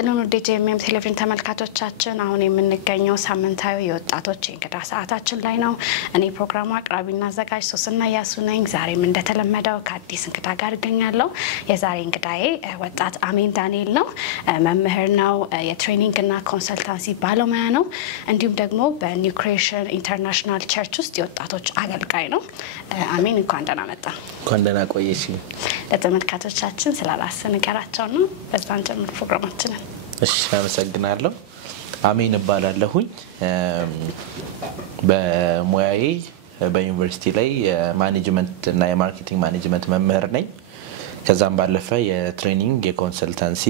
ይስጥልን ወደ ጄኤምኤም ቴሌቪዥን ተመልካቾቻችን አሁን የምንገኘው ሳምንታዊ የወጣቶች እንግዳ ሰዓታችን ላይ ነው። እኔ ፕሮግራሙ አቅራቢና አዘጋጅ ሶስና ያሱ ነኝ። ዛሬም እንደተለመደው ከአዲስ እንግዳ ጋር እገኛለሁ። የዛሬ እንግዳዬ ወጣት አሜን ዳንኤል ነው። መምህር ነው፣ የትሬኒንግ እና ኮንሰልታንሲ ባለሙያ ነው። እንዲሁም ደግሞ በኒው ክሬሽን ኢንተርናሽናል ቸርች ውስጥ የወጣቶች አገልጋይ ነው። አሜን እንኳን ደህና መጣ። እንኳን ደህና ቆየሽ። ለተመልካቾቻችን ስላላሰ ነገራቸው ነው በዛን ጀምር ፕሮግራማችን። እሺ አመሰግናለሁ። አሜን እባላለሁኝ። በሙያዬ በዩኒቨርሲቲ ላይ ማኔጅመንት እና የማርኬቲንግ ማኔጅመንት መምህር ነኝ። ከዛም ባለፈ የትሬኒንግ የኮንሰልታንሲ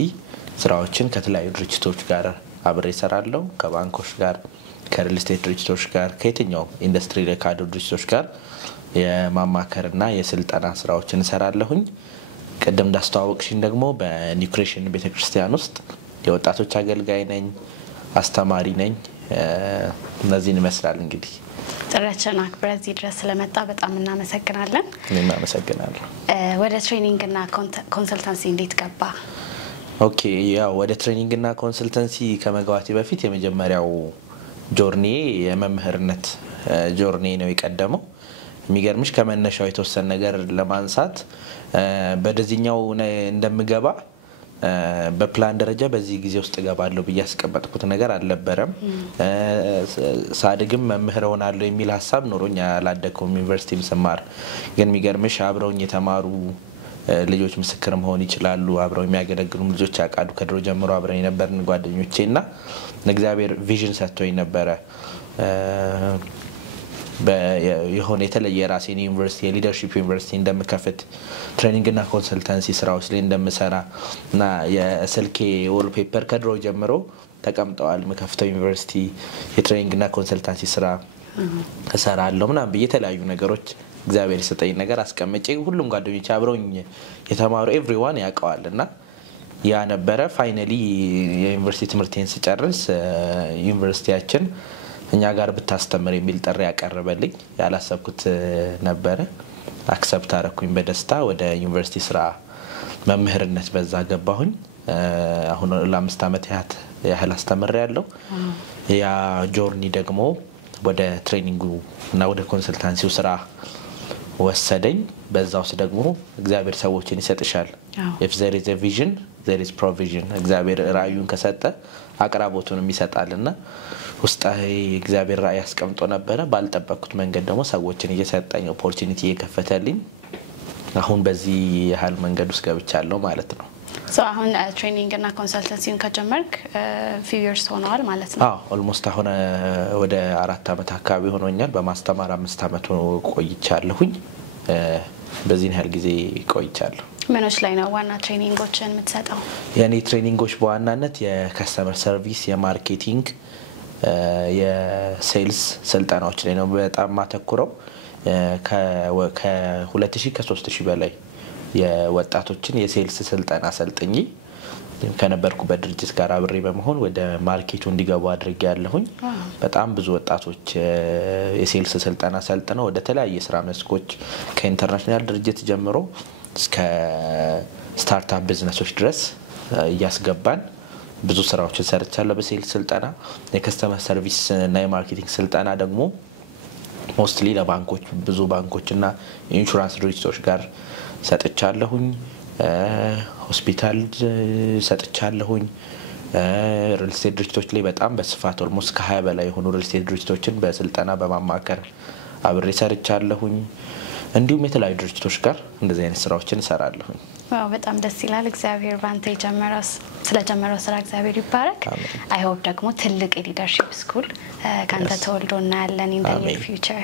ስራዎችን ከተለያዩ ድርጅቶች ጋር አብሬ እሰራለሁ። ከባንኮች ጋር፣ ከሪል ስቴት ድርጅቶች ጋር፣ ከየትኛው ኢንዱስትሪ ላይ ካሉ ድርጅቶች ጋር የማማከርና የስልጠና ስራዎችን እሰራለሁኝ። ቀደም እንዳስተዋወቅሽኝ ደግሞ በኒው ክሬሽን ቤተክርስቲያን ውስጥ የወጣቶች አገልጋይ ነኝ፣ አስተማሪ ነኝ። እነዚህን ይመስላል እንግዲህ። ጥሪያችንን አክብረህ እዚህ ድረስ ስለመጣ በጣም እናመሰግናለን። እኔም አመሰግናለሁ። ወደ ትሬኒንግ እና ኮንሰልታንሲ እንዴት ገባ? ኦኬ፣ ያው ወደ ትሬኒንግ እና ኮንሰልታንሲ ከመግባቴ በፊት የመጀመሪያው ጆርኒ የመምህርነት ጆርኒ ነው የቀደመው። የሚገርምሽ ከመነሻው የተወሰነ ነገር ለማንሳት በደዚህኛው እንደምገባ በፕላን ደረጃ በዚህ ጊዜ ውስጥ ገባለሁ ብዬ ያስቀመጥኩት ነገር አልነበረም። ሳድግም መምህር ሆናለሁ የሚል ሐሳብ ኖሮኝ አላደኩም። ዩኒቨርሲቲም ስማር ግን የሚገርምሽ አብረውኝ የተማሩ ልጆች ምስክር መሆን ይችላሉ። አብረው የሚያገለግሉ ልጆች ያውቃሉ። ከድሮ ጀምሮ አብረን የነበርን ጓደኞቼና እግዚአብሔር ቪዥን ሰጥቶኝ ነበረ የሆነ የተለየ ራሴን ዩኒቨርሲቲ የሊደርሺፕ ዩኒቨርሲቲ እንደምከፍት ትሬኒንግ እና ኮንሰልታንሲ ስራዎች ላይ እንደምሰራ እና የስልኬ ዎልፔፐር ከድሮ ጀምሮ ተቀምጠዋል። መከፍተው ዩኒቨርሲቲ የትሬኒንግ እና ኮንሰልታንሲ ስራ እሰራለሁ ምናምን ብዬ የተለያዩ ነገሮች እግዚአብሔር የሰጠኝ ነገር አስቀምጬ ሁሉም ጓደኞቼ አብረውኝ የተማሩ ኤቭሪዋን ያውቀዋልና ያ ነበረ። ፋይናሊ የዩኒቨርሲቲ ትምህርቴን ስጨርስ ዩኒቨርሲቲያችን እኛ ጋር ብታስተምር የሚል ጥሪ ያቀርበልኝ ያላሰብኩት ነበረ። አክሰፕት አረኩኝ በደስታ። ወደ ዩኒቨርሲቲ ስራ መምህርነት በዛ ገባሁኝ። አሁን ለ5 አመት ያህል አስተምሬያለሁ። ያ ጆርኒ ደግሞ ወደ ትሬኒንጉ እና ወደ ኮንሰልታንሲው ስራ ወሰደኝ። በዛው ደግሞ እግዚአብሔር ሰዎችን ይሰጥሻል። if there is a vision there is provision። እግዚአብሔር ራእዩን ከሰጠ አቅራቦቱንም ይሰጣልና ውስጣዬ እግዚአብሔር ራእይ ያስቀምጦ ነበር። ባልጠበቅኩት መንገድ ደግሞ ሰዎችን እየሰጠኝ ኦፖርቹኒቲ እየከፈተልኝ አሁን በዚህ ያህል መንገድ ውስጥ ገብቻለሁ ማለት ነው። አሁን ትሬኒንግ እና ኮንሰልታንሲን ከጀመርክ few years ሆነዋል ማለት ነው? ኦልሞስት አሁን ወደ 4 አመት አካባቢ ሆኖኛል። በማስተማር 5 አመት ቆይቻለሁኝ። በዚህ ያህል ጊዜ ቆይቻለሁ። ምኖች ላይ ነው ዋና ትሬኒንጎችን የምትሰጠው? የኔ ትሬኒንጎች በዋናነት የከስተመር ሰርቪስ፣ የማርኬቲንግ፣ የሴልስ ስልጠናዎች ላይ ነው በጣም ማተኩረው። ከ2000 ከ3000 በላይ የወጣቶችን የሴልስ ስልጠና ሰልጥኜ ከነበርኩበት ድርጅት ጋር አብሬ በመሆን ወደ ማርኬቱ እንዲገቡ አድርጌያለሁኝ። በጣም ብዙ ወጣቶች የሴልስ ስልጠና ሰልጥነው ወደ ተለያየ ስራ መስኮች ከኢንተርናሽናል ድርጅት ጀምሮ እስከ ስታርታፕ ቢዝነሶች ድረስ እያስገባን ብዙ ስራዎችን ሰርቻለሁ። በሴልስ ስልጠና የከስተመር ሰርቪስ እና የማርኬቲንግ ስልጠና ደግሞ ሞስትሊ ለባንኮች ብዙ ባንኮችና ኢንሹራንስ ድርጅቶች ጋር ሰጥቻለሁኝ። ሆስፒታል ሰጥቻለሁኝ። ሪል ስቴት ድርጅቶች ላይ በጣም በስፋት ኦልሞስት ከ20 በላይ የሆኑ ሪል ስቴት ድርጅቶችን በስልጠና በማማከር አብሬ ሰርቻለሁኝ። እንዲሁም የተለያዩ ድርጅቶች ጋር እንደዚህ አይነት ስራዎችን እሰራለሁኝ። ዋው በጣም ደስ ይላል። እግዚአብሔር ባንተ ስለጀመረው ስራ እግዚአብሔር ይባረክ። አይ ሆፕ ደግሞ ትልቅ የሊደርሺፕ ስኩል ካንተ ተወልዶ እናያለን in the near future።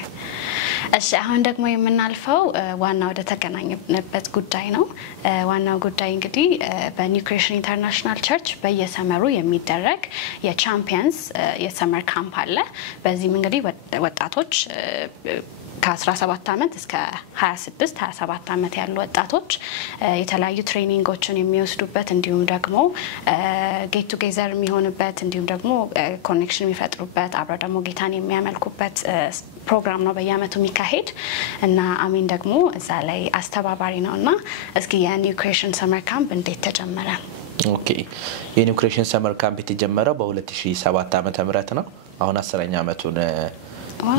እሺ አሁን ደግሞ የምናልፈው ዋናው ወደ ተገናኘንበት ጉዳይ ነው። ዋናው ጉዳይ እንግዲህ በኒው ክሬሽን ኢንተርናሽናል ቸርች በየሰመሩ የሚደረግ የቻምፒየንስ የሰመር ካምፕ አለ። በዚህም እንግዲህ ወጣቶች ከ17 አመት እስከ 26 27 አመት ያሉ ወጣቶች የተለያዩ ትሬኒንጎችን የሚወስዱበት እንዲሁም ደግሞ ጌት ቱጌዘር የሚሆኑበት እንዲሁም ደግሞ ኮኔክሽን የሚፈጥሩበት አብረው ደግሞ ጌታን የሚያመልኩበት ፕሮግራም ነው በየአመቱ የሚካሄድ እና አሜን ደግሞ እዛ ላይ አስተባባሪ ነውና እስኪ የኒው ክሬሽን ሰመር ካምፕ እንዴት ተጀመረ? ኦኬ የኒው ክሬሽን ሰመር ካምፕ የተጀመረው በ2007 ዓመተ ምህረት ነው። አሁን 10ኛ ዓመቱን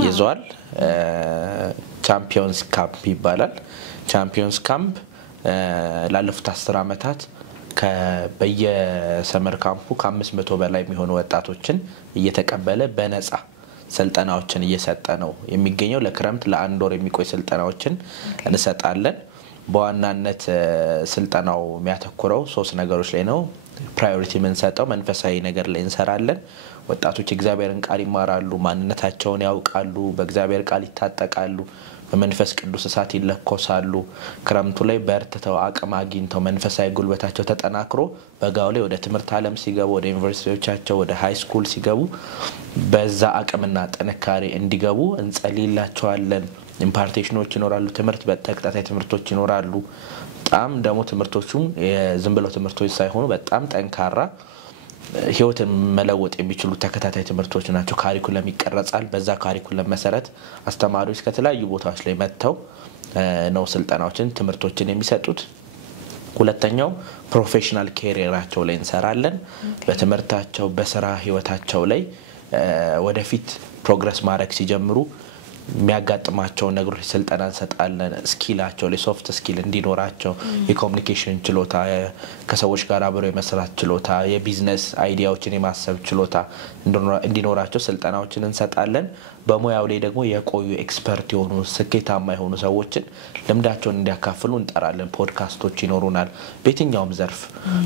ይዟል። ቻምፒዮንስ ካምፕ ይባላል። ቻምፒዮንስ ካምፕ ላለፉት 10 ዓመታት በየሰመር ካምፑ ከ500 በላይ የሚሆኑ ወጣቶችን እየተቀበለ በነፃ ስልጠናዎችን እየሰጠ ነው የሚገኘው። ለክረምት ለአንድ ወር የሚቆይ ስልጠናዎችን እንሰጣለን። በዋናነት ስልጠናው የሚያተኩረው 3 ነገሮች ላይ ነው። ፕራዮሪቲ የምንሰጠው መንፈሳዊ ነገር ላይ እንሰራለን። ወጣቶች እግዚአብሔርን ቃል ይማራሉ፣ ማንነታቸውን ያውቃሉ፣ በእግዚአብሔር ቃል ይታጠቃሉ፣ በመንፈስ ቅዱስ እሳት ይለኮሳሉ። ክረምቱ ላይ በርትተው አቅም አግኝተው መንፈሳዊ ጉልበታቸው ተጠናክሮ በጋው ላይ ወደ ትምህርት ዓለም ሲገቡ ወደ ዩኒቨርሲቲዎቻቸው ወደ ሃይ ስኩል ሲገቡ በዛ አቅምና ጥንካሬ እንዲገቡ እንጸልይላቸዋለን። ኢምፓርቴሽኖች ይኖራሉ። ትምህርት በተከታታይ ትምህርቶች ይኖራሉ። በጣም ደግሞ ትምህርቶቹም ዝም ብለው ትምህርቶች ሳይሆኑ በጣም ጠንካራ ህይወትን መለወጥ የሚችሉ ተከታታይ ትምህርቶች ናቸው። ካሪኩለም ይቀረጻል። በዛ ካሪኩለም መሰረት አስተማሪዎች ከተለያዩ ቦታዎች ላይ መጥተው ነው ስልጠናዎችን ትምህርቶችን የሚሰጡት። ሁለተኛው ፕሮፌሽናል ካሪየራቸው ላይ እንሰራለን። በትምህርታቸው በስራ ህይወታቸው ላይ ወደፊት ፕሮግረስ ማድረግ ሲጀምሩ የሚያጋጥማቸው ነገሮች ስልጠና እንሰጣለን። ስኪላቸው ላይ ሶፍት ስኪል እንዲኖራቸው የኮሙኒኬሽን ችሎታ፣ ከሰዎች ጋር አብረው የመስራት ችሎታ፣ የቢዝነስ አይዲያዎችን የማሰብ ችሎታ እንዲኖራቸው ስልጠናዎችን እንሰጣለን። በሙያው ላይ ደግሞ የቆዩ ኤክስፐርት የሆኑ ስኬታማ የሆኑ ሰዎችን ልምዳቸውን እንዲያካፍሉ እንጠራለን። ፖድካስቶች ይኖሩናል። በየትኛውም ዘርፍ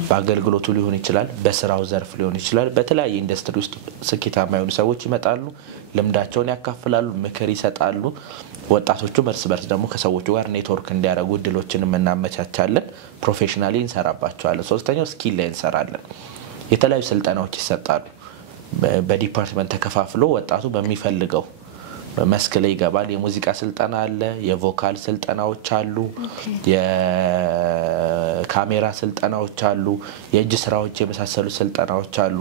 በአገልግሎቱ ሊሆን ይችላል፣ በስራው ዘርፍ ሊሆን ይችላል። በተለያየ ኢንዱስትሪ ውስጥ ስኬታማ የሆኑ ሰዎች ይመጣሉ፣ ልምዳቸውን ያካፍላሉ፣ ምክር ይሰጣሉ። ወጣቶቹ በርስ በርስ ደግሞ ከሰዎቹ ጋር ኔትወርክ እንዲያደርጉ እድሎችን እናመቻቻለን። ፕሮፌሽናሊ እንሰራባቸዋለን። ሶስተኛው ስኪል ላይ እንሰራለን። የተለያዩ ስልጠናዎች ይሰጣሉ። በዲፓርትመንት ተከፋፍሎ ወጣቱ በሚፈልገው መስክ ላይ ይገባል። የሙዚቃ ስልጠና አለ፣ የቮካል ስልጠናዎች አሉ፣ የካሜራ ስልጠናዎች አሉ፣ የእጅ ስራዎች የመሳሰሉ ስልጠናዎች አሉ።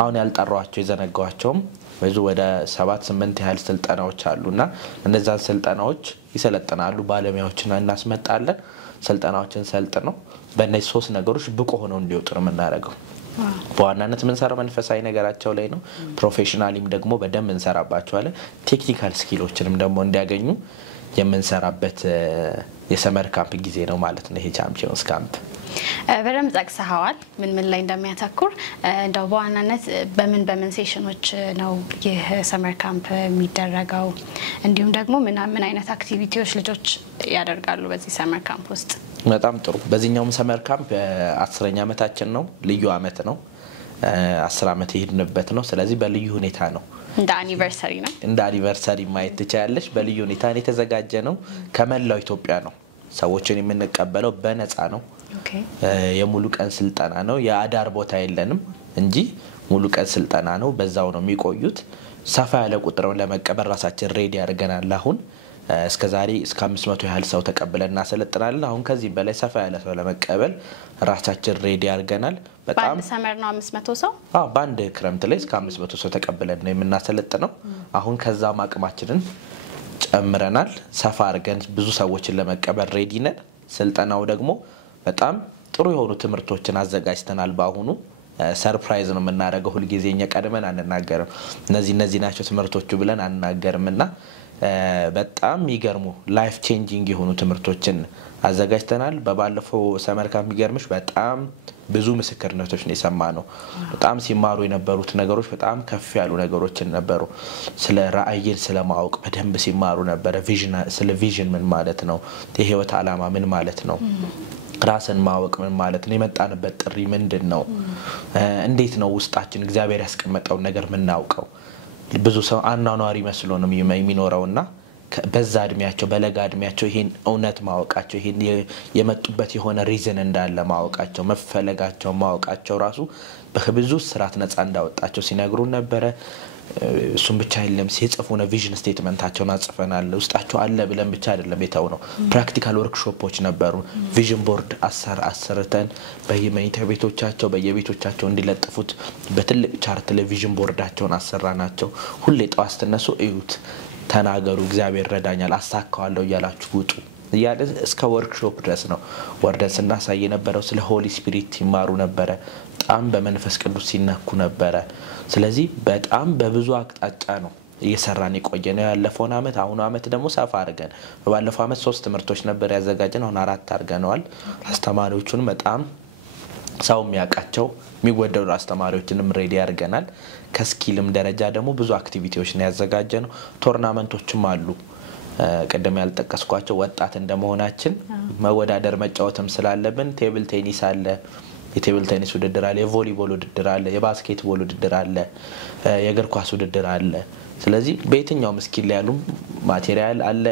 አሁን ያልጠራዋቸው የዘነጋዋቸውም ብዙ ወደ 7-8 ያህል ስልጠናዎች አሉና እነዛን ስልጠናዎች ይሰለጥናሉ። ባለሙያዎችን እናስመጣለን። ስልጠናዎችን ሰልጥነው በእነዚህ 3 ነገሮች ብቁ ሆነው እንዲወጡ ነው የምናደርገው። በዋናነት የምንሰራው መንፈሳዊ ነገራቸው ላይ ነው። ፕሮፌሽናሊም ደግሞ በደንብ እንሰራባቸዋለን። ቴክኒካል ስኪሎችንም ደግሞ እንዲያገኙ የምንሰራበት የሰመር ካምፕ ጊዜ ነው ማለት ነው ይሄ ቻምፒዮንስ ካምፕ። በደንብ ጠቅሰዋል ምን ምን ላይ እንደሚያተኩር። እንደው በዋናነት በምን ሴሽኖች ነው ይህ ሰመር ካምፕ የሚደረገው? እንዲሁም ደግሞ ምን አይነት አክቲቪቲዎች ልጆች ያደርጋሉ በዚህ ሰመር ካምፕ ውስጥ? በጣም ጥሩ። በዚህኛው ሰመር ካምፕ 10ኛ ዓመታችን ነው። ልዩ አመት ነው። 10 አመት ይሄድንበት ነው። ስለዚህ በልዩ ሁኔታ ነው። እንደ አኒቨርሰሪ ነው። እንደ አኒቨርሰሪ ማየት ትችያለሽ። በልዩ ሁኔታ የተዘጋጀ ነው። ከመላው ኢትዮጵያ ነው ሰዎችን የምንቀበለው። በነፃ ነው። የሙሉ ቀን ስልጠና ነው። የአዳር ቦታ የለንም እንጂ ሙሉ ቀን ስልጠና ነው። በዛው ነው የሚቆዩት። ሰፋ ያለ ቁጥርን ለመቀበል ራሳችን ሬዲ አድርገናል። አሁን እስከዛሬ እስከ 500 ያህል ሰው ተቀብለና ሰለጥናለን። አሁን ከዚህ በላይ ሰፋ ያለ ሰው ለመቀበል ራሳችን ሬዲ አድርገናል። በጣም ሰመር ነው 500 ሰው። በአንድ ክረምት ላይ እስከ 500 ሰው ተቀብለን ነው የምናሰለጥነው። አሁን ከዛም አቅማችንን ጨምረናል። ሰፋ አድርገን ብዙ ሰዎችን ለመቀበል ሬዲ ነን። ስልጠናው ደግሞ በጣም ጥሩ የሆኑ ትምህርቶችን አዘጋጅተናል። በአሁኑ ሰርፕራይዝ ነው የምናደርገው። ሁሉ ጊዜኛ ቀድመን አንናገርም። እነዚህ ናቸው ትምህርቶቹ ብለን አንናገርምና በጣም የሚገርሙ ላይፍ ቼንጂንግ የሆኑ ትምህርቶችን አዘጋጅተናል። በባለፈው ሰመር ካምፕ የሚገርምሽ በጣም ብዙ ምስክርነቶች ነው የሰማነው። በጣም ሲማሩ የነበሩት ነገሮች በጣም ከፍ ያሉ ነገሮችን ነበሩ። ስለ ራዕይን ስለማወቅ በደንብ ሲማሩ ነበር። ስለ ቪዥን ምን ማለት ነው፣ የህይወት ዓላማ ምን ማለት ነው፣ ራስን ማወቅ ምን ማለት ነው፣ የመጣንበት ጥሪ ምንድነው፣ እንዴት ነው ውስጣችን እግዚአብሔር ያስቀመጠው ነገር ምናውቀው። ብዙ ሰው አናኗሪ መስሎ ነው የሚኖረውና በዛ እድሜያቸው በለጋ እድሜያቸው ይሄን እውነት ማወቃቸው ይሄን የመጡበት የሆነ ሪዝን እንዳለ ማወቃቸው መፈለጋቸው ማወቃቸው ራሱ በብዙ ስራት ነፃ እንዳወጣቸው ሲነግሩን ነበር። እሱም ብቻ አይደለም ሲጽፉ ነው ቪዥን ስቴትመንታቸውን አጽፈናል። ውስጣቸው አለ ብለን ብቻ አይደለም የተው ነው። ፕራክቲካል ወርክሾፖች ነበሩ። ቪዥን ቦርድ አሰርተን በየመኝታ ቤቶቻቸው በየቤቶቻቸው እንዲለጥፉት በትልቅ ቻርት ለቪዥን ቦርዳቸውን አሰራናቸው። ሁሌ ጠዋት ተነሱ እዩት፣ ተናገሩ፣ እግዚአብሔር ረዳኛል፣ አሳካዋለሁ እያላችሁ ውጡ ያለ እስከ ወርክሾፕ ድረስ ነው ወርደን ስናሳይ የነበረው ስለ ሆሊ ስፒሪት ይማሩ ነበር በጣም በመንፈስ ቅዱስ ሲነኩ ነበር ስለዚህ በጣም በብዙ አቅጣጫ ነው እየሰራን የቆየነው ያለፈው አመት አሁን አመት ደግሞ ሰፋ አድርገን ባለፈው አመት 3 ትምህርቶች ነበር ያዘጋጀነው አሁን 4 አድርገናል አስተማሪዎቹን በጣም ሰው የሚያቃቸው የሚወደዱ አስተማሪዎችንም ሬዲ አድርገናል ከስኪልም ደረጃ ደግሞ ብዙ አክቲቪቲዎች ነው ያዘጋጀነው ቶርናመንቶችም አሉ ቀደም ያልተጠቀስኳቸው ወጣት እንደመሆናችን መወዳደር መጫወትም ስላለብን ቴብል ቴኒስ አለ የቴብል ቴኒስ ውድድር አለ የቮሊቦል ውድድር አለ የባስኬትቦል ውድድር አለ የእግር ኳስ ውድድር አለ ስለዚህ በየትኛውም ስኪል ላይ ያሉ ማቴሪያል አለ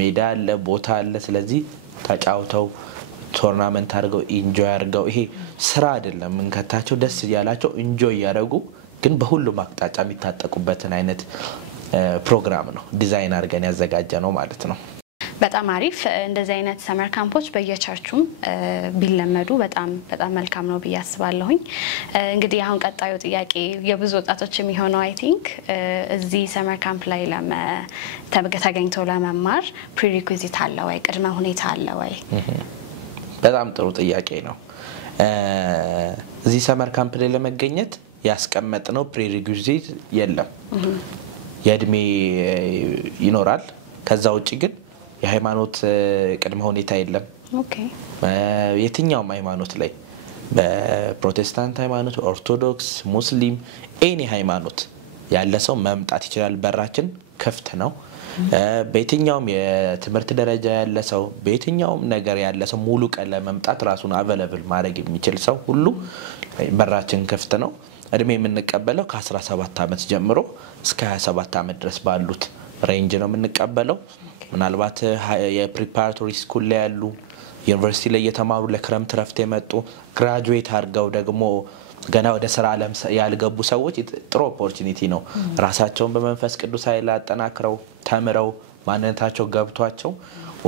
ሜዳ አለ ቦታ አለ ስለዚህ ተጫውተው ቶርናመንት አድርገው ኢንጆይ አድርገው ይሄ ስራ አይደለም እንከታቸው ደስ ያላቸው ኢንጆይ ያደርጉ ግን በሁሉም አቅጣጫ የሚታጠቁበትን አይነት ፕሮግራም ነው ዲዛይን አድርገን ያዘጋጀነው ማለት ነው በጣም አሪፍ እንደዚህ አይነት ሰመር ካምፖች በየቸርቹም ቢለመዱ በጣም መልካም ነው ብያስባለሁኝ እንግዲህ አሁን ቀጣዩ ጥያቄ የብዙ ወጣቶች የሚሆነው አይ ቲንክ እዚህ ሰመር ካምፕ ላይ ተገኝተው ለመማር ፕሪሪኩዊዚት አለ ወይ ቅድመ ሁኔታ አለ ወይ በጣም ጥሩ ጥያቄ ነው እዚህ ሰመር ካምፕ ላይ ለመገኘት ያስቀመጥነው ፕሪሪኩዊዚት የለም የእድሜ ይኖራል ከዛ ውጪ ግን የሃይማኖት ቅድመ ሁኔታ የለም ኦኬ የትኛውም ሃይማኖት ላይ በፕሮቴስታንት ሃይማኖት ኦርቶዶክስ ሙስሊም ኤኒ ሃይማኖት ያለ ሰው መምጣት ይችላል በራችን ክፍት ነው በየትኛውም የትምህርት ደረጃ ያለ ሰው በየትኛውም ነገር ያለ ሰው ሙሉ ቀን ለመምጣት ራሱን አቬለብል ማድረግ የሚችል ሰው ሁሉ በራችን ክፍት ነው እድሜ የምንቀበለው ከ17 አመት ጀምሮ እስከ 27 አመት ድረስ ባሉት ሬንጅ ነው የምንቀበለው ምናልባት የፕሪፓራቶሪ ስኩል ላይ ያሉ ዩኒቨርሲቲ ላይ የተማሩ ለክረምት ረፍት የመጡ ግራጁዌት አድርገው ደግሞ ገና ወደ ስራ ዓለም ያልገቡ ሰዎች ጥሩ ኦፖርቹኒቲ ነው ራሳቸውን በመንፈስ ቅዱስ ኃይል አጠናክረው ተምረው ማንነታቸው ገብቷቸው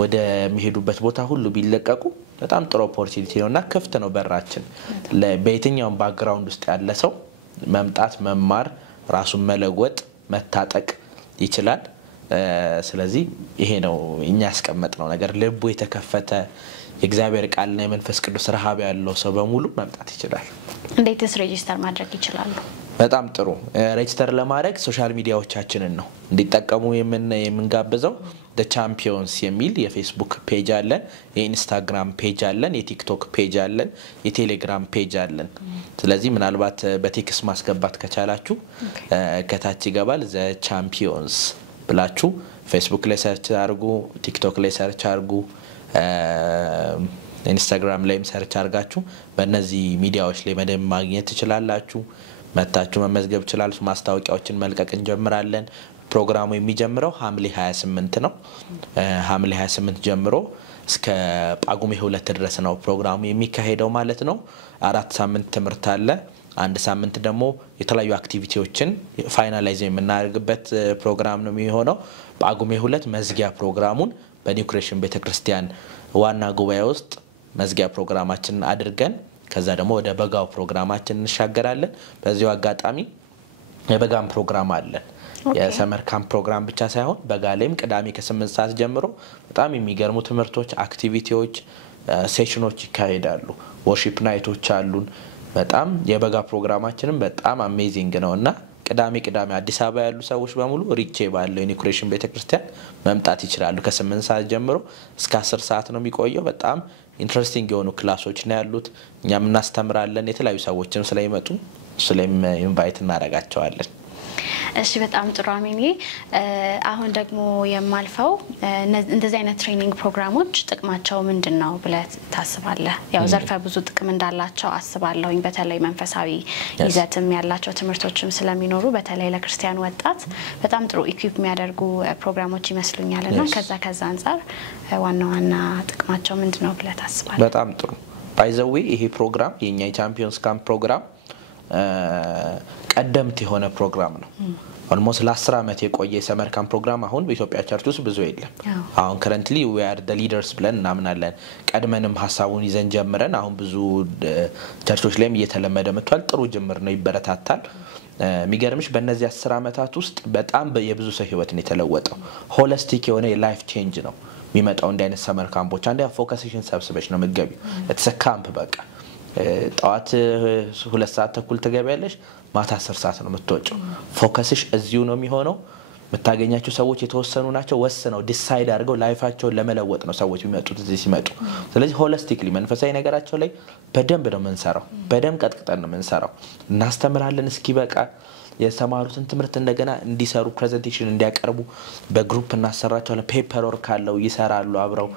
ወደ የሚሄዱበት ቦታ ሁሉ ቢለቀቁ በጣም ጥሩ ኦፖርቹኒቲ ነውና ክፍት ነው በራችን ለበየትኛው ባክግራውንድ ውስጥ ያለ ሰው መምጣት መማር ራሱን መለወጥ መታጠቅ ይችላል ስለዚህ ይሄ ነው እኛ ያስቀመጥነው ነገር ልቡ የተከፈተ የእግዚአብሔር ቃልና የመንፈስ ቅዱስ ረሃብ ያለው ሰው በሙሉ መምጣት ይችላል እንዴትስ ሬጂስተር ማድረግ ይችላል በጣም ጥሩ ሬጂስተር ለማድረግ ሶሻል ሚዲያዎቻችንን ነው እንዲጠቀሙ የምንጋብዘው the champions የሚል የፌስቡክ ፔጅ አለን የኢንስታግራም ፔጅ አለን የቲክቶክ ፔጅ አለን የቴሌግራም ፔጅ አለን ስለዚህ ምናልባት በቴክስት ማስገባት ከቻላችሁ ከታች ይገባል the champions ብላችሁ ፌስቡክ ላይ ሰርች አድርጉ ቲክቶክ ላይ ሰርች አድርጉ ኢንስታግራም ላይም ሰርች አድርጋችሁ በእነዚህ ሚዲያዎች ላይ መደብ ማግኘት ትችላላችሁ መታችሁ መመዝገብ ትችላላችሁ ማስታወቂያዎችን መልቀቅ እንጀምራለን ፕሮግራሙ የሚጀምረው ሐምሌ 28 ነው ሐምሌ 28 ጀምሮ እስከ ጳጉሜ 2 ድረስ ነው ፕሮግራሙ የሚካሄደው ማለት ነው 4 ሳምንት ትምህርት አለ አንድ ሳምንት ደግሞ የተለያዩ አክቲቪቲዎችን ፋይናላይዝ የምናደርግበት ፕሮግራም ነው የሚሆነው ጳጉሜ 2 መዝጊያ ፕሮግራሙን በኒው ክሬሽን ቤተክርስቲያን ዋና ጉባኤ ውስጥ መዝጊያ ፕሮግራማችን አድርገን ከዛ ደግሞ ወደ በጋው ፕሮግራማችን እንሻገራለን በዚሁ አጋጣሚ የበጋም ፕሮግራም አለ የሰመር ካምፕ ፕሮግራም ብቻ ሳይሆን በጋ ላይም ቅዳሜ ከ8 ሰዓት ጀምሮ በጣም የሚገርሙ ትምህርቶች አክቲቪቲዎች ሴሽኖች ይካሄዳሉ ወርሺፕ ናይቶች አሉን በጣም የበጋ ፕሮግራማችንም በጣም አሜዚንግ ነውና ቅዳሜ አዲስ አበባ ያሉ ሰዎች በሙሉ ሪቼ ባለው ኒው ክሬሽን ቤተክርስቲያን መምጣት ይችላሉ ከ8 ሰዓት ጀምሮ እስከ 10 ሰዓት ነው የሚቆየው በጣም ኢንትረስቲንግ የሆኑ ክላሶች ነው ያሉት እኛም እናስተምራለን የተለያዩ ሰዎችም ስለይመጡ ስለይም ኢንቫይት እናደርጋቸዋለን እሺ በጣም ጥሩ አሜን አሁን ደግሞ የማልፈው እንደዚህ አይነት ትሬኒንግ ፕሮግራሞች ጥቅማቸው ምንድነው ብለህ ታስባለህ ያው ዘርፈ ብዙ ጥቅም እንዳላቸው አስባለሁኝ በተለይ መንፈሳዊ ይዘትም ያላቸው ትምህርቶችም ስለሚኖሩ በተለይ ለክርስቲያን ወጣት በጣም ጥሩ ኢኩዊፕ የሚያደርጉ ፕሮግራሞች ይመስሉኛልና ከዛ አንፃር ዋና ጥቅማቸው ምንድነው ብለህ ታስባለህ በጣም ጥሩ ባይ ዘ ዌይ ይሄ ፕሮግራም የኛ ቻምፒየንስ ካምፕ ፕሮግራም ቀደምት የሆነ ፕሮግራም ነው almost ለ10 አመት የቆየ ሰመር ካምፕ ፕሮግራም አሁን በኢትዮጵያ ቸርች ውስጥ ብዙ የለም አሁን currently we are the leaders ብለን እናምናለን ቀድመንም ሐሳቡን ይዘን ጀምረን አሁን ብዙ ቸርቾች ላይም እየተለመደ መጥቷል ጥሩ ጅምር ነው ይበረታታል የሚገርምሽ በእነዚህ 10 አመታት ውስጥ በጣም የብዙ ሰው ህይወት ነው የተለወጠው ሆሊስቲክ የሆነ የላይፍ ቼንጅ ነው የሚመጣው እንደ አይነት ሰመር ካምፖች አንዴ ፎከስሽን ሰብስበሽ ነው የምትገቢው it's a camp በቃ ጣዋት 2 ሰዓት ተኩል ትገቢያለሽ ማታ 10 ሰዓት ነው የምትወጪው ፎከስሽ እዚሁ ነው የሚሆነው መታገኛቸው ሰዎች የተወሰኑ ናቸው ወስነው ዲሳይድ አድርገው ላይፋቸውን ለመለወጥ ነው ሰዎች የሚመጡት እዚህ ሲመጡ ስለዚህ ሆሊስቲክሊ መንፈሳዊ ነገራቸው ላይ በደንብ ነው የምንሰራው በደንብ ቀጥቅጠን ነው የምንሰራው እናስተምራለን እስኪ በቃ የተማሩትን ትምህርት እንደገና እንዲሰሩ ፕሬዘንቴሽን እንዲያቀርቡ በግሩፕ እናሰራቸዋለን ፔፐር ወርክ አለው ይሰራሉ አብረው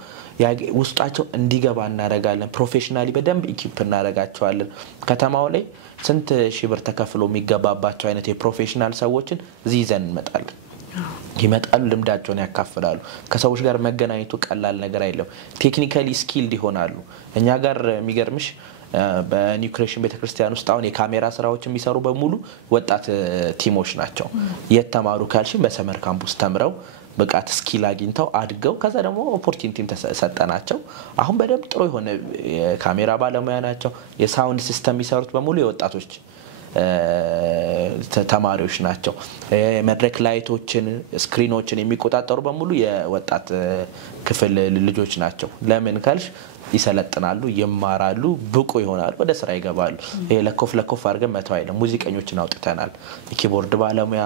ውስጣቸው እንዲገባ እናደርጋለን ፕሮፌሽናሊ በደንብ ኢኪፕ እናደርጋቸዋለን ከተማው ላይ ስንት ሺህ ብር ተከፍሎ የሚገባባቸው አይነት የፕሮፌሽናል ሰዎችን እዚህ ይዘን እንመጣለን ይመጣሉ ልምዳቸውን ያካፍላሉ ከሰዎች ጋር መገናኘቱ ቀላል ነገር አይደለም ቴክኒካሊ ስኪልድ ይሆናሉ እኛ ጋር የሚገርምሽ በኒውክሬሽን ቤተክርስቲያን ውስጥ አሁን የካሜራ ስራዎች የሚሰሩ በሙሉ ወጣት ቲሞች ናቸው የተማሩ ካልሽ በሰመር ካምፕስ ተምረው በቃት ስኪል አግኝተው አድገው ከዛ ደግሞ ኦፖርቹኒቲም ተሰጠናቸው አሁን በደንብ ጥሩ የሆነ የካሜራ ባለሙያ ናቸው የሳውንድ ሲስተም የሚሰሩት በሙሉ የወጣቶች ተማሪዎች ናቸው መድረክ ላይቶችን ስክሪኖችን የሚቆጣጠሩ በሙሉ የወጣት ክፍል ልጆች ናቸው ለምን ካልሽ ይሰለጥናሉ ይማራሉ ብቁ ይሆናሉ ወደ ስራ ይገባሉ ይሄ ለኮፍ አድርገን መተው አይደለም ሙዚቀኞችን አውጥተናል የኪቦርድ ባለሙያ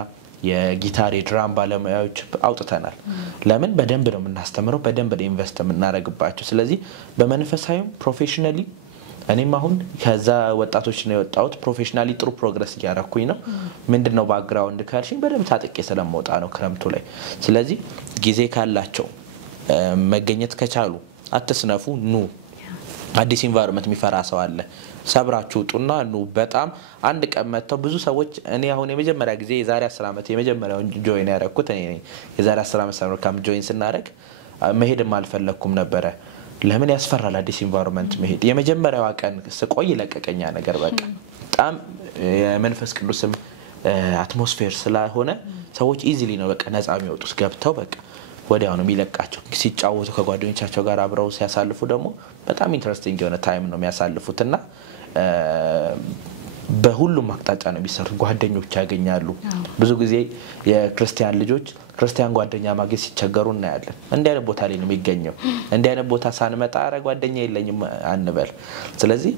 የጊታር የድራም ባለሙያዎች አውጥተናል ለምን በደንብ ነው የምናስተምረው በደንብ ነው ኢንቨስት የምናደርግባቸው ስለዚህ በመንፈሳዊ ፕሮፌሽናሊ እኔም አሁን ከዛ ወጣቶች ነው የወጣሁት ፕሮፌሽናሊ ጥሩ ፕሮግረስ ያደረኩኝ ነው ምንድነው ባክግራውንድ ካልሽኝ በደንብ ታጥቄ ስለምወጣ ነው ክረምቱ ላይ ስለዚህ ጊዜ ካላቸው መገኘት ከቻሉ አትስነፉ ኑ አዲስ ኢንቫይሮንመንት የሚፈራ ሰው አለ ሰብራችሁ ጡና ኑ በጣም አንድ ቀን መተው ብዙ ሰዎች እኔ አሁን የመጀመሪያ ጊዜ የዛሬ 10 አመት የመጀመሪያው ጆይን ያደረኩት እኔ የዛሬ 10 አመት ሰመር ካምፕ ጆይን ስናደርግ መሄድም አልፈለኩም ነበር ለምን ያስፈራል አዲስ ኢንቫይሮንመንት መሄድ የመጀመሪያው ቀን ስቆይ ለቀቀኛ ነገር በቃ በጣም የመንፈስ ቅዱስም አትሞስፌር ስለሆነ ሰዎች ኢዚሊ ነው በቃ ነፃ የሚወጡስ ገብተው በቃ ወዲያው ነው የሚለቃቸው ሲጫወቱ ከጓደኞቻቸው ጋር አብረው ሲያሳልፉ ደግሞ በጣም ኢንተረስቲንግ የሆነ ታይም ነው የሚያሳልፉትና በሁሉም አቅጣጫ ነው የሚሰሩት ጓደኞች ያገኛሉ ብዙ ጊዜ የክርስቲያን ልጆች ክርስቲያን ጓደኛ ማግኘት ሲቸገሩ እናያለን እንደ አይነት ቦታ ላይ ነው የሚገኘው እንደ አይነት ቦታ ሳንመጣ አረ ጓደኛ የለኝም አንበል ስለዚህ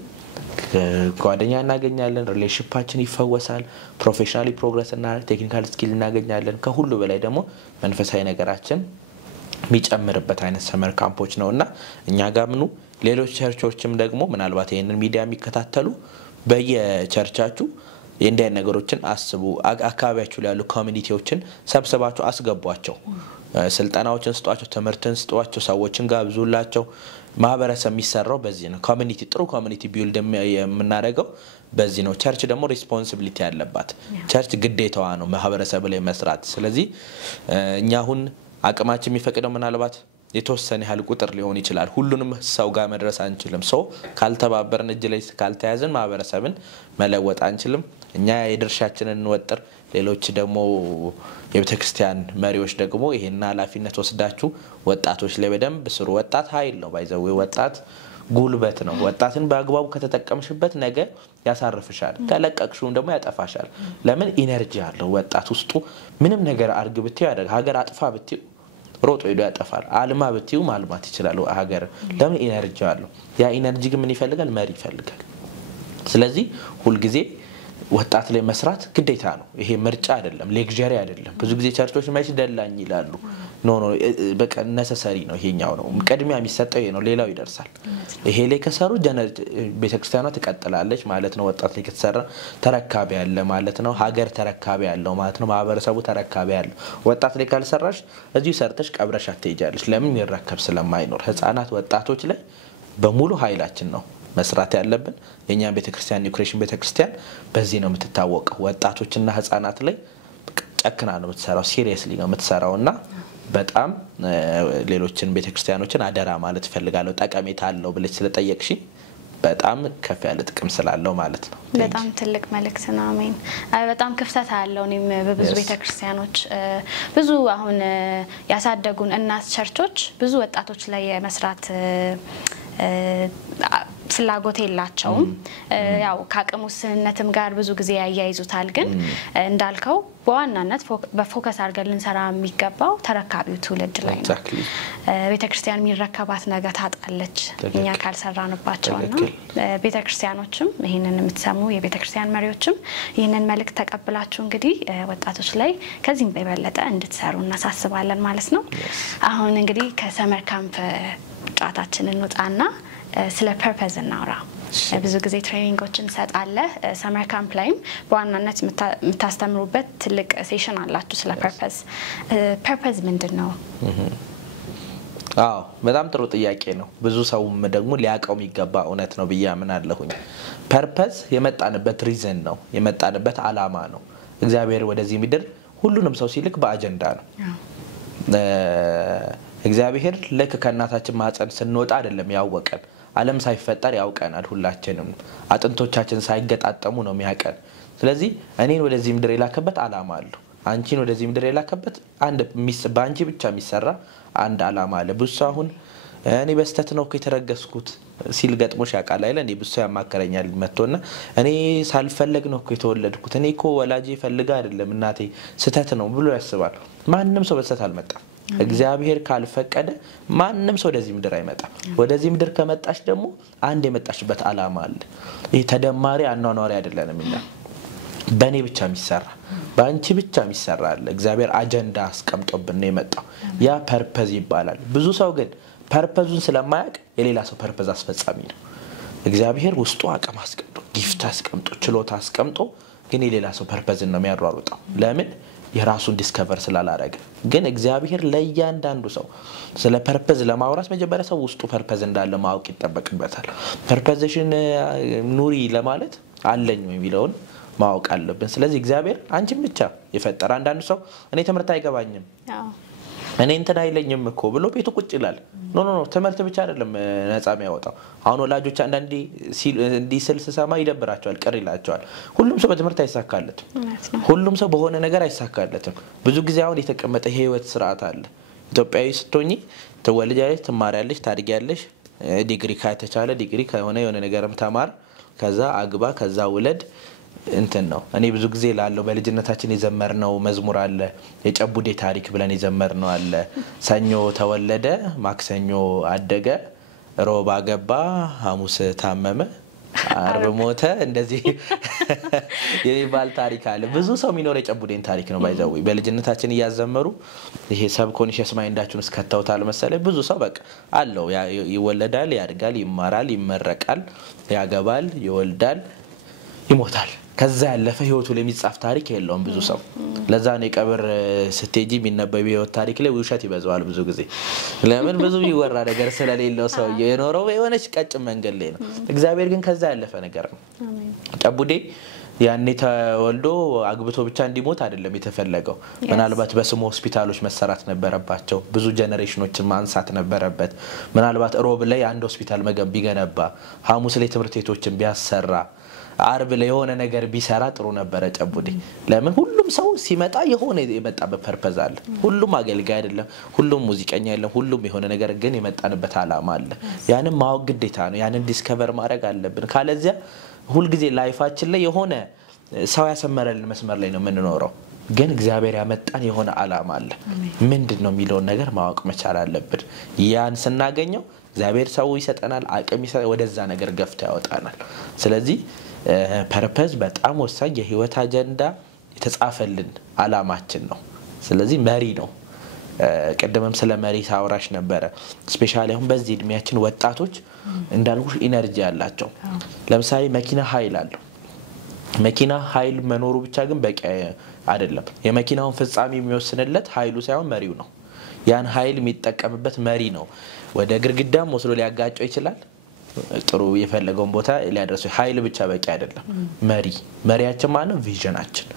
ጓደኛ እናገኛለን ሪሌሽንሺፓችን ይፈወሳል ፕሮፌሽናሊ ፕሮግረስ እና ቴክኒካል ስኪል እናገኛለን ከሁሉ በላይ ደግሞ መንፈሳዊ ነገራችን የሚጨምርበት አይነት ሰመር ካምፖች ነውና እኛ ጋር ምኑ ሌሎች ቸርቾችም ደግሞ ምናልባት ይሄንን ሚዲያ የሚከታተሉ በየቸርቻችሁ የእንዲያን ነገሮችን አስቡ አካባቢያችሁ ላይ ያሉ ኮሚኒቲዎችን ሰብስባችሁ አስገቧቸው ስልጣናዎችን ስጧቸው ትምህርትን ስጧቸው ሰዎችን ጋብዙላቸው ማህበረሰብ የሚሰራው በዚህ ነው ኮሚኒቲ ጥሩ ኮሚኒቲ ቢልድ የምናደርገው በዚህ ነው ቸርች ደግሞ ሪስፖንሲቢሊቲ ያለባት ቸርች ግዴታዋ ነው ማህበረሰብ ላይ መስራት ስለዚህ እኛ አሁን አቅማችን የሚፈቅደው ምናልባት የተወሰነ ያህል ቁጥር ሊሆን ይችላል ሁሉንም ሰው ጋር መድረስ አንችልም ሰው ካልተባበርን እጅ ላይ ካልተያዘን ማህበረሰብን መለወጥ አንችልም እኛ የድርሻችንን እንወጥር ሌሎች ደግሞ የቤተክርስቲያን መሪዎች ደግሞ ይሄን ኃላፊነት ወስዳችሁ ወጣቶች ላይ በደንብ ስሩ ወጣት ኃይል ነው ባይዘው ወጣት ጉልበት ነው ወጣትን በአግባቡ ከተጠቀምሽበት ነገ ያሳርፍሻል ከለቀቅሽው ደግሞ ያጠፋሻል ለምን ኢነርጂ አለው ወጣት ውስጡ ምንም ነገር አርግ ብትዩ ያደርግ ሀገር አጥፋ ብትዩ ሮጦ ሄዶ ያጠፋል አልማ ብትዩ ማልማት ይችላል ሀገር ለምን ኢነርጂ አለው ያ ኢነርጂ ግን ምን ይፈልጋል መሪ ይፈልጋል ስለዚህ ሁሉ ጊዜ ወጣት ላይ መስራት ግዴታ ነው ይሄ ምርጫ አይደለም ሌክዠሪ አይደለም ብዙ ጊዜ ቸርቾች ማይሽ ደላኝ ይላሉ ኖ በቃ ነሰሰሪ ነው ይሄኛው ነው ቀድሚያ የሚሰጠው ይሄ ነው ሌላው ይደርሳል ይሄ ላይ ከሰሩ ቤተክርስቲያኗ ትቀጥላለች ማለት ነው ወጣት ላይ ከተሰራ ተረካቢ ያለ ማለት ነው ሀገር ተረካቢ ያለው ማለት ነው ማህበረሰቡ ተረካቢ ያለው ወጣት ላይ ካልሰራሽ እዚሁ ሰርተሽ ቀብረሽ አትሄጃለሽ ለምን ይረከብ ስለማይኖር ህፃናት ወጣቶች ላይ በሙሉ ኃይላችን ነው መስራት ያለብን የኛ ቤተክርስቲያን ኒውክሬሽን ቤተክርስቲያን በዚህ ነው የምትታወቀው ወጣቶችና ህፃናት ላይ ጨክና ነው የምትሰራው ሲሪየስሊ ነው የምትሰራውና በጣም ሌሎችን ቤተክርስቲያኖችን አደራ ማለት ፈልጋለሁ ጠቀሜታ አለው ብለሽ ስለጠየቅሽ በጣም ከፍ ያለ ጥቅም ስላለው ማለት ነው በጣም ትልቅ መልእክት ነው አሜን በጣም ክፍተት አለው እኔም በብዙ ቤተክርስቲያኖች ብዙ አሁን ያሳደጉን እናት ቸርቾች ብዙ ወጣቶች ላይ መስራት ፍላጎት የላቸውም ያው ካቀሙ ስንነትም ጋር ብዙ ጊዜ ያያይዙታል ግን እንዳልከው በዋናነት በፎከስ አድርገን ልንሰራ የሚገባው ተረካቢው ትውልድ ላይ ነው ቤተክርስቲያን የሚረከባት ነገር ታጣለች እኛ ካልሰራንባቸውና ቤተክርስቲያኖችም ይሄንን የምትሰሙ የቤተክርስቲያን መሪዎችም ይሄንን መልእክት ተቀብላችሁ እንግዲህ ወጣቶች ላይ ከዚህም በበለጠ እንድትሰሩ እናሳስባለን ማለት ነው አሁን እንግዲህ ከሰመር ካምፕ ጫታችንን ወጣና ስለ ፐርፐዝ እናውራ ብዙ ጊዜ ትሬኒንጎችን ሰጣለ ሰመር ካምፕ ላይም በዋናነት የምታስተምሩበት ትልቅ ሴሽን አላችሁ ስለ ፐርፐዝ ምንድነው አዎ በጣም ጥሩ ጥያቄ ነው ብዙ ሰውም ደግሞ ሊያቀው የሚገባ እውነት ነው በያምናለሁኝ ፐርፐዝ የመጣንበት ሪዝን ነው የመጣንበት አላማ ነው እግዚአብሔር ወደዚህ ምድር ሁሉንም ሰው ሲልክ በአጀንዳ ነው እግዚአብሔር ለክ ከናታችን ማጸን ስንወጣ አይደለም ያወቀን ዓለም ሳይፈጠር ያውቀናል ሁላችንም አጥንቶቻችን ሳይገጣጠሙ ነው የሚያቀን ስለዚህ እኔን ወደዚህ ምድር የላከበት አላማ አለ አንቺን ወደዚህ ምድር የላከበት አንድ ባንቺ ብቻ የሚሰራ አንድ አላማ አለ ብዙ አሁን እኔ በስተት ነው ከተረገስኩት ሲል ገጥሞሽ ያቃል አይደል እኔ ብዙ ያማከረኛል መጥቶና እኔ ሳልፈልግ ነው የተወለድኩት እኔ እኮ ወላጄ ፈልጋ አይደለም እናቴ ስተት ነው ብሎ ያስባል ማንንም ሰው በስተት አልመጣም እግዚአብሔር ካልፈቀደ ማንንም ሰው ወደዚህ ምድር አይመጣም ወደዚህ ምድር ከመጣሽ ደግሞ አንድ የመጣሽበት አላማ አለ ይሄ ተደማሪ አኗኗሪ አይደለም እና በኔ ብቻ የሚሰራ ባንቺ ብቻ የሚሰራ አለ እግዚአብሔር አጀንዳ አስቀምጦብን ነው የመጣው ያ ፐርፐዝ ይባላል ብዙ ሰው ግን ፐርፐዙን ስለማያውቅ የሌላ ሰው ፐርፐዝ አስፈጻሚ ነው እግዚአብሔር ውስጡ አቅም አስቀምጦ ጊፍት አስቀምጦ ችሎታ አስቀምጦ ግን የሌላ ሰው ፐርፐዝን ነው የሚያሯሩጣው ለምን የራሱን ዲስከቨር ስላላረገ ግን እግዚአብሔር ለእያንዳንዱ ሰው ስለ ፐርፐዝ ለማውራት መጀመሪያ ሰው ውስጡ ፐርፐዝ እንዳለ ማወቅ ይተበቅበታል ፐርፐዝሽን ኑሪ ለማለት አለኝ የሚለውን ማወቅ አለብን ስለዚህ እግዚአብሔር አንቺን ብቻ የፈጠረ አንዳንዱ ሰው እኔ ትምህርት አይገባኝም እኔ እንትን አይለኝም እኮ ብሎ ቤቱ ቁጭ ይላል ኖ ትምህርት ብቻ አይደለም ነፃ የሚያወጣው አሁን ወላጆች አንዳንዴ እንዲስል ሲሰማ ይደብራቸዋል ቀር ይላቸዋል ሁሉም ሰው በትምህርት አይሳካለትም ሁሉም ሰው በሆነ ነገር አይሳካለትም ብዙ ጊዜ አሁን የተቀመጠ ህይወት ስርዓት አለ ኢትዮጵያዊ ስትሆኚ ትወልጃለሽ ትማሪያለሽ ታድጊያለሽ ዲግሪ ካተቻለ ዲግሪ ከሆነ የሆነ ነገርም ተማር ከዛ አግባ ከዛ ውለድ እንትን ነው እኔ ብዙ ጊዜ ላለው በልጅነታችን የዘመርነው መዝሙር አለ የጨቡዴ ታሪክ ብለን የዘመርነው አለ ሰኞ ተወለደ ማክሰኞ አደገ ሮባ ገባ ሐሙስ ታመመ አርብ ሞተ እንደዚህ የሚባል ታሪክ አለ ብዙ ሰው የሚኖር የጨቡዴን ታሪክ ነው ባይዘው በልጅነታችን ያዘመሩ ይሄ ሰብኮንሺየስ ማይንዳችን እስከታውታል መሰለ ብዙ ሰው በቃ አለው ይወለዳል ያድጋል ይማራል ይመረቃል ያገባል ይወልዳል ይሞታል ከዛ ያለፈ ህይወቱ ለሚጻፍ ታሪክ የለውም ብዙ ሰው ለዛ ነው ቀብር ስትጂ የሚነበብ ህይወት ታሪክ ላይ ውሸት ይበዛዋል ብዙ ጊዜ ለምን ብዙ ይወራ ነገር ስለሌለው ሰው የኖረው የሆነች ቀጭን መንገድ ላይ ነው እግዚአብሔር ግን ከዛ ያለፈ ነገር ነው አሜን ጨቡዴ ያኔ ተወልዶ አግብቶ ብቻ እንዲሞት አይደለም የተፈለገው ምናልባት በስሙ ሆስፒታሎች መሰራት ነበረባቸው ብዙ ጄነሬሽኖችን ማንሳት ነበረበት ምናልባት ሮብ ላይ አንድ ሆስፒታል መገንብ ቢገነባ ሐሙስ ላይ ትምህርት ቤቶችን ቢያሰራ አርብ ላይ የሆነ ነገር ቢሰራ ጥሩ ነበር ጨቡዴ ለምን ሁሉም ሰው ሲመጣ የሆነ የመጣበት ፐርፐዝ አለ ሁሉም አገልጋይ አይደለም ሁሉም ሙዚቀኛ አይደለም ሁሉም የሆነ ነገር ግን የመጣንበት አላማ አለ ያንን ማወቅ ግዴታ ነው ያንን ዲስከቨር ማድረግ አለብን ካለዚያ ሁሉ ጊዜ ላይፋችን ላይ የሆነ ሰው ያሰመረልን መስመር ላይ ነው የምንኖረው ግን እግዚአብሔር ያመጣን የሆነ አላማ አለ ምንድነው የሚለው ነገር ማወቅ መቻል አለብን ያን ስናገኘው እግዚአብሔር ሰው ይሰጠናል አቅም ይሰጠናል ወደዛ ነገር ገፍታ ያወጣናል ስለዚህ ፐርፐዝ በጣም ወሳኝ የህይወት አጀንዳ የተጻፈልን አላማችን ነው ስለዚህ መሪ ነው ቀደምም ስለ መሪ ሳውራሽ ነበር ስፔሻሊ አሁን በዚህ እድሜያችን ወጣቶች እንዳልኩሽ ኢነርጂ ያላቸው ለምሳሌ መኪና ኃይል አለው መኪና ኃይል መኖሩ ብቻ ግን በቂ አይደለም የመኪናውን ፍጻሜ የሚወስንለት ኃይሉ ሳይሆን መሪው ነው ያን ኃይል የሚጠቀምበት መሪ ነው ወደ ግርግዳም ወስዶ ሊያጋጨው ይችላል ጥሩ የፈለገውን ቦታ ሊያደርሰው ኃይል ብቻ በቂ አይደለም መሪያችን ማለት ነው ቪዥናችን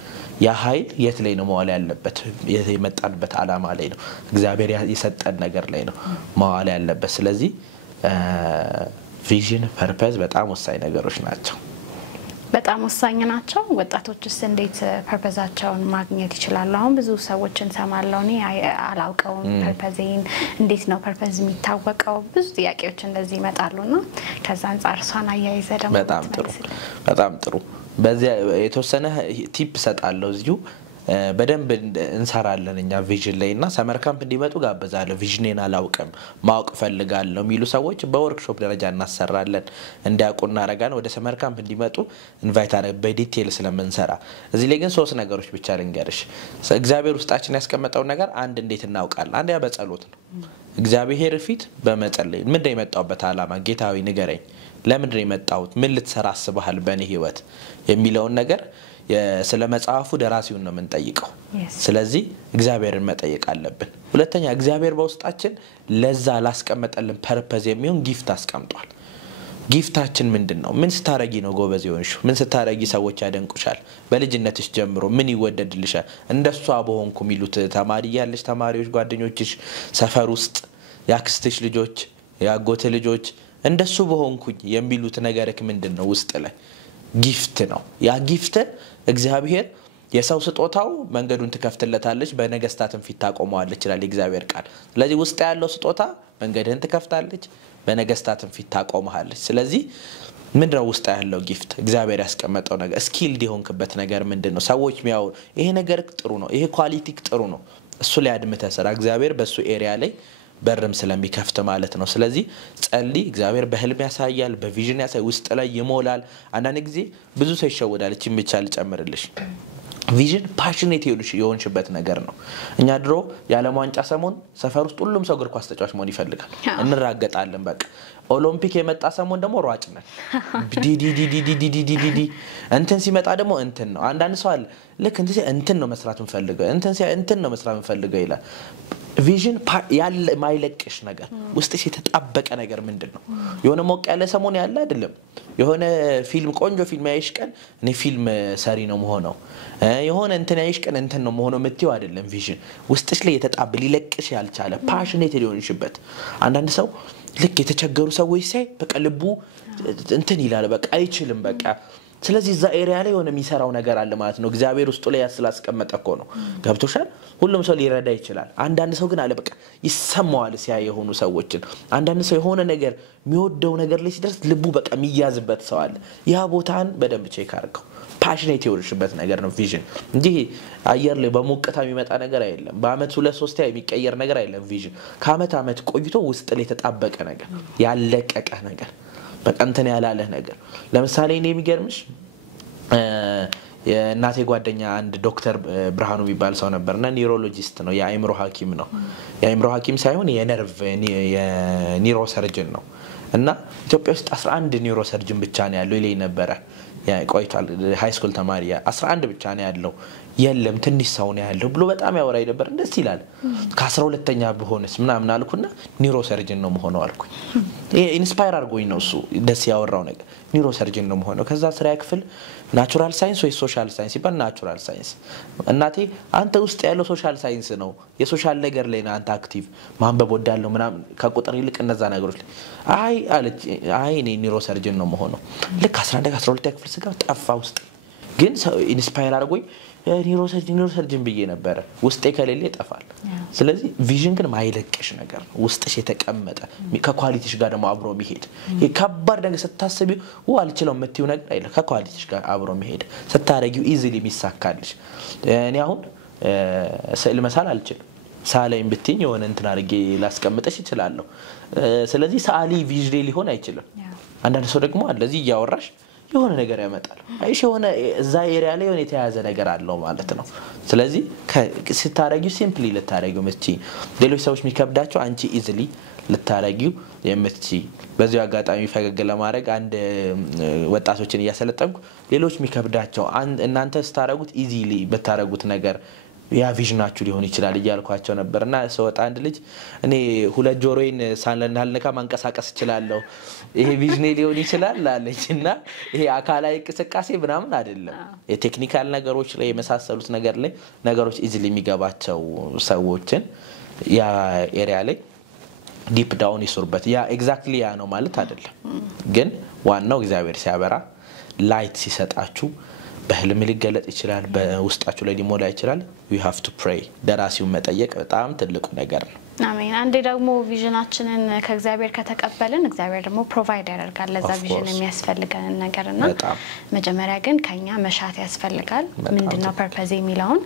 ያ ኃይል የት ላይ ነው መዋል ያለበት የመጣንበት አላማ ላይ ነው እግዚአብሔር የሰጠን ነገር ላይ ነው መዋል ያለበት ስለዚህ ቪዥን ፐርፐዝ በጣም ወሳኝ ነገሮች ናቸው በጣም ወሳኝ ናቸው ወጣቶችስ እንዴት ፐርፐዛቸውን ማግኘት ይችላሉ አሁን ብዙ ሰዎችን ሰማለው እኔ አላውቀውም ፐርፐዜን እንዴት ነው ፐርፐዝ የሚታወቀው ብዙ ጥያቄዎች እንደዚህ ይመጣሉና ከዛ አንፃር ሷና ያይዘ ደግሞ በጣም ጥሩ በዚያ የተወሰነ ቲፕ ሰጣለው እዚሁ በደንብ እንሰራለን እኛ ቪዥን ላይና ሰመር ካምፕ እንዲመጡ ጋብዛለሁ ቪዥኔን አላውቅም ማወቅ ፈልጋለሁ የሚሉ ሰዎች በወርክሾፕ ደረጃ እናሰራለን እንዲያውቁና አረጋን ወደ ሰመር ካምፕ እንዲመጡ ኢንቫይት አረ በዲቴል ስለምንሰራ እዚህ ላይ ግን ሶስት ነገሮች ብቻ ልንገርሽ እግዚአብሔር ውስጣችን ያስቀመጠው ነገር አንድ እንዴት እናውቃለን አንድ ያ በጸሎት ነው እግዚአብሔር ፊት በመጸለይ ምን ላይ መጣውበት አላማ ጌታዊ ንገረኝ ለምን ላይ መጣውት ምን ልትሰራ አስበሃል በእኔ ህይወት የሚለውን ነገር ስለ መጽሐፉ ደራሲውን ነው የምንጠይቀው ስለዚህ እግዚአብሔርን መጠየቅ አለብን ሁለተኛ እግዚአብሔር በውስጣችን ለዛ ላስቀመጠልን ፐርፐዝ የሚሆን ጊፍት አስቀምጧል ጊፍታችን ምንድነው ምን ስታረጊ ነው ጎበዝ ይሆንሽ ምን ስታረጊ ሰዎች ያደንቁሻል በልጅነትሽ ጀምሮ ምን ይወደድልሻል እንደሷ በሆንኩ ሚሉት ተማሪ ያለሽ ተማሪዎች ጓደኞችሽ ሰፈር ውስጥ ያክስትሽ ልጆች ያጎት ልጆች እንደሱ በሆንኩኝ የሚሉት ነገርክ ምንድነው ውስጥ ላይ ጊፍት ነው ያ ጊፍት እግዚአብሔር የሰው ስጦታው መንገዱን ትከፍትለታለች በነገስታትም ፊት ታቆመዋለች ይላል እግዚአብሔር ቃል ስለዚህ ውስጥ ያለው ስጦታ መንገድን ትከፍታለች በነገስታትም ፊት ታቆመሃለች ስለዚህ ምንድነው ውስጥ ያለው ጊፍት እግዚአብሔር ያስቀመጠው ነገር ስኪልድ የሆንክበት ነገር ምንድነው ሰዎች ሚያው ይሄ ነገር ጥሩ ነው ይሄ ኳሊቲ ጥሩ ነው እሱ ላይ አድምተህ ሰራ እግዚአብሔር በሱ ኤሪያ ላይ በርም ስለሚከፍት ማለት ነው ስለዚህ ጸልይ እግዚአብሔር በህልም ያሳያል በቪዥን ያሳይ ውስጥ ላይ ይሞላል አንዳንድ ጊዜ ብዙ ሰው ይሸወዳል እቺ ብቻ ልጨምርልሽ ቪዥን ፓሽኔት የሆንሽበት ነገር ነው እኛ ድሮ የዓለም ዋንጫ ሰሞን ሰፈር ውስጥ ሁሉም ሰው እግር ኳስ ተጫዋች መሆን ይፈልጋል እንራገጣለን በቃ ኦሎምፒክ የመጣ ሰሞን ደግሞ ሯጭ ነን ዲዲዲዲዲዲዲዲዲ እንትን ሲመጣ ደግሞ እንትን ነው አንዳንድ ሰው አለ ልክ እንትን ነው መስራት እንፈልገው እንትን ነው መስራት እንፈልገው ይላል ቪዥን ያለ ማይለቅሽ ነገር ውስጥሽ የተጣበቀ ነገር ምንድነው የሆነ ሞቅ ያለ ሰሞን ያለ አይደለም የሆነ ፊልም ቆንጆ ፊልም ያይሽ ቀን እኔ ፊልም ሰሪ ነው መሆነው የሆነ እንትን ያይሽ ቀን እንትን ነው መሆነው ምትዩ አይደለም ቪዥን ውስጥሽ ላይ የተጣበ ሊለቅሽ ያልቻለ ፓሽኔት ሊሆንሽበት አንዳንድ ሰው ልክ የተቸገሩ ሰዎች ሳይ በቃ ልቡ እንትን ይላል በቃ አይችልም በቃ ስለዚህ ዛ ኤሪያ ላይ ሆነ የሚሰራው ነገር አለ ማለት ነው እግዚአብሔር ውስጡ ላይ ያስላስቀመጠ እኮ ነው ገብቶሻል ሁሉም ሰው ሊረዳ ይችላል አንዳንድ ሰው ግን አለ በቃ ይሰማዋል ሲያይ የሆኑ ሰዎችን አንዳንድ ሰው የሆነ ነገር የሚወደው ነገር ላይ ሲደርስ ልቡ በቃ የሚያዝበት ሰው አለ ያ ቦታን በደንብ ቼክ አድርገው ፓሽኔት የሆንሽበት ነገር ነው ቪዥን እንጂ አየር ላይ በሙቀታ የሚመጣ ነገር አይደለም በአመት 2-3 የሚቀየር ነገር አይደለም ቪዥን ከአመት አመት ቆይቶ ውስጥ ላይ ተጣበቀ ነገር ያለቀቀ ነገር በቀንተን ያላለ ነገር ለምሳሌ እኔ የሚገርምሽ የናቴ ጓደኛ አንድ ዶክተር ብርሃኑ የሚባል ሰው ነበርና ኒውሮሎጂስት ነው የአይምሮ ሐኪም ነው የአይምሮ ሐኪም ሳይሆን የነርቭ የኒውሮ ሰርጅን ነው እና ኢትዮጵያ ውስጥ 11 ኒውሮ ሰርጅን ብቻ ነው ያለው ይለኝ ነበር ቆይቷል ሃይ ስኩል ተማሪ 11 ብቻ ነው ያለው የለም ትንሽ ሰው ነው ያለው ብሎ በጣም ያወራይ ነበር እንደስ ይላል ከ12ኛ በሆነስ ምናምን አልኩና ኒውሮ ሰርጅን ነው መሆነው አልኩኝ ኢንስፓየር አርጎኝ ነው እሱ ደስ ያወራው ነገር ኒውሮ ሰርጅን ነው መሆነው ከዛ ስራ ክፍል ናቹራል ሳይንስ ወይ ሶሻል ሳይንስ ይባል ናቹራል ሳይንስ እናቴ አንተ ውስጥ ያለው ሶሻል ሳይንስ ነው የሶሻል ነገር ላይ ነው አንተ አክቲቭ ማንበብ ወዳለው ምናምን ከቁጥር ይልቅ እነዛ ነገሮች አይ አለች አይ እኔ ኒውሮ ሰርጅን ነው መሆነው ልክ 11 12 ክፍል ስጋ ጠፋ ውስጥ ግን ኢንስፓየር አርጎኝ ኒውሮ ሰርጅን ብዬ ነበር ውስጤ ከሌለ ይጠፋል ስለዚህ ቪዥን ግን ማይለቅሽ ነገር ውስጥሽ የተቀመጠ ከኳሊቲሽ ጋር ደግሞ አብሮ የሚሄድ የከባድ ነገር ስታስቢው አልችለው የምትዩ ነገር አይደለም ከኳሊቲሽ ጋር አብሮ የሚሄድ ስታረጊው ኢዚሊ የሚሳካልሽ እኔ አሁን ስዕል መሳል አልችልም ሳላይም ብትኝ የሆነ እንትን አድርጌ ላስቀምጥሽ ይችላልው ስለዚህ ሳሊ ቪዥን ሊሆን አይችልም አንዳንድ ሰው ደግሞ አለዚህ ያወራሽ የሆነ ነገር ያመጣል አይሽ የሆነ እዛ ኤሪያ ላይ የሆነ የተያዘ ነገር አለው ማለት ነው ስለዚህ ስታረጊው ሲምፕሊ ልታረጊው ምትቺ ሌሎች ሰዎች የሚከብዳቸው አንቺ ኢዚሊ ልታረጊው የምትቺ በዚሁ አጋጣሚ ፈገግ ለማድረግ አንድ ወጣቶችን እያሰለጠንኩ ሌሎች የሚከብዳቸው እናንተ ስታረጉት ኢዚሊ በታረጉት ነገር ያ ቪዥናችሁ ሊሆን ይችላል ይያልኳቸው ነበርና ሰውጣ አንድ ልጅ እኔ ሁለት ጆሮዬን ሳንለናልነካ ማንቀሳቀስ ይችላልው ይሄ ቪዥኔ ሊሆን ይችላል አለችና ይሄ አካላዊ እንቅስቃሴ ምናምን አይደለም የቴክኒካል ነገሮች ላይ የመሳሰሉት ነገር ላይ ነገሮች ኢዚሊ የሚገባቸው ሰዎችን ያ ኤሪያ ላይ ዲፕ ዳውን ይሱርበት ያ ኤግዛክትሊ ያ ነው ማለት አይደለም ግን ዋናው እግዚአብሔር ሲያበራ ላይት ሲሰጣችሁ በህልም ሊገለጥ ይችላል በውስጣችሁ ላይ ሊሞላ ይችላል you have to pray ደራሲውን መጠየቅ በጣም ትልቁ ነገር ነው አሜን አንዴ ደግሞ ቪዥናችንን ከእግዚአብሔር ከተቀበልን እግዚአብሔር ደግሞ ፕሮቫይድ ያደርጋል ለዛ ቪዥን የሚያስፈልገን ነገርና መጀመሪያ ግን ከኛ መሻት ያስፈልጋል ምንድነው ፐርፐዝ የሚለውን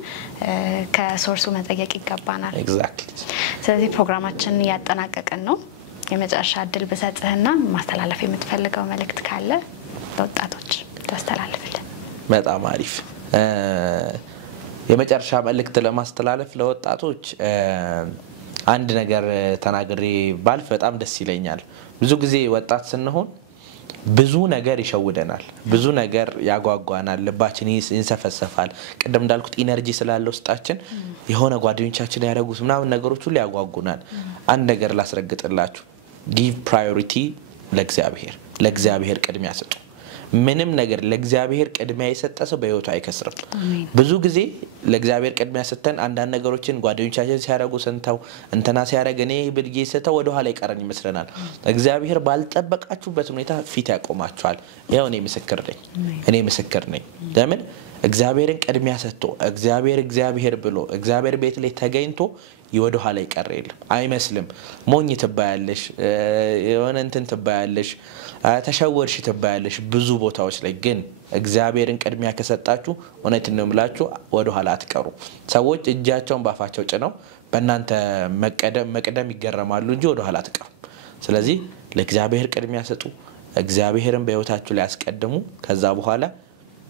ከሶርሱ መጠየቅ ይገባናል ኤግዛክትሊ ስለዚህ ፕሮግራማችንን ያጠናቀቀን ነው የመጨረሻ እድል በሰጥህና ማስተላለፍ የምትፈልገው መልእክት ካለ ለወጣቶች ታስተላልፍልን በጣም አሪፍ የመጨረሻ መልእክት ለማስተላለፍ ለወጣቶች አንድ ነገር ተናግሬ ባልፍ በጣም ደስ ይለኛል ብዙ ጊዜ ወጣት ስንሆን ብዙ ነገር ይሸውደናል ብዙ ነገር ያጓጓናል ልባችን ይንሰፈሰፋል ቀደም እንዳልኩት ኢነርጂ ስላለው ውስጣችን የሆነ ጓደኞቻችን ያደርጉት ምናምን ነገሮች ሁሉ ያጓጉናል አንድ ነገር ላስረግጥላችሁ give priority ለእግዚአብሔር ቅድሚያ ስጡ ምንም ነገር ለእግዚአብሔር ቅድሚያ የሰጠ ሰው በህይወቱ አይከስርም ብዙ ጊዜ ለእግዚአብሔር ቅድሚያ ሰጥተን አንዳንድ ነገሮችን ጓደኞቻችን ሲያደርጉ ሰንተው እንተና ሲያደርግ እኔ ብልጌ ሰተው ወደ ኋላ ይቀረን ይመስለናል እግዚአብሔር ባልጠበቃችሁበት ሁኔታ ፊት ያቆማችኋል ያው እኔ ምስክር ነኝ ለምን እግዚአብሔርን ቅድሚያ ሰጥቶ እግዚአብሔር ብሎ እግዚአብሔር ቤት ላይ ተገኝቶ ይወደ ኋላ ይቀርል አይመስልም ሞኝ ተባያለሽ የሆነ እንትን ተባያለሽ ተሸወርሽ ተባያለሽ ብዙ ቦታዎች ላይ ግን እግዚአብሔርን ቅድሚያ ከሰጣችሁ እውነት ነው የምላችሁ ወደ ኋላ አትቀሩ ሰዎች እጃቸውን ባፋቸው ጭነው በእናንተ መቀደም ይገረማሉ እንጂ ወደ ኋላ አትቀሩ ስለዚህ ለእግዚአብሔር ቅድሚያ ሰጡ እግዚአብሔርን በህይወታችሁ ላይ ያስቀድሙ ከዛ በኋላ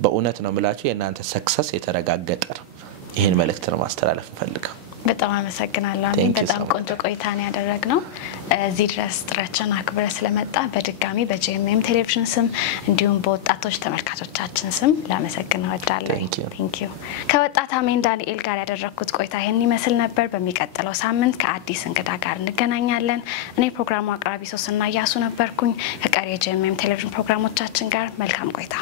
በእውነት ነው የምላችሁ የእናንተ ሰክሰስ የተረጋገጠ ይሄን መልእክት ነው ማስተላለፍ ፈልገው በጣም አመሰግናለሁ አሜን በጣም ቆንጆ ቆይታ ነው ያደረግነው እዚህ ድረስ ጥረችን አክብረ ስለመጣ በድጋሚ በጂኤምኤም ቴሌቪዥን ስም እንዲሁም በወጣቶች ተመልካቾቻችን ስም ላመሰግናለሁ ወዳለሁ ቴንክ ዩ ከወጣት አሜን ዳንኤል ጋር ያደረኩት ቆይታ ይሄን ይመስል ነበር በሚቀጥለው ሳምንት ከአዲስ እንግዳ ጋር እንገናኛለን እኔ ፕሮግራሙ አቅራቢ ሶስና ያሱ ነበርኩኝ ከቀሪ የጂኤምኤም ቴሌቪዥን ፕሮግራሞቻችን ጋር መልካም ቆይታ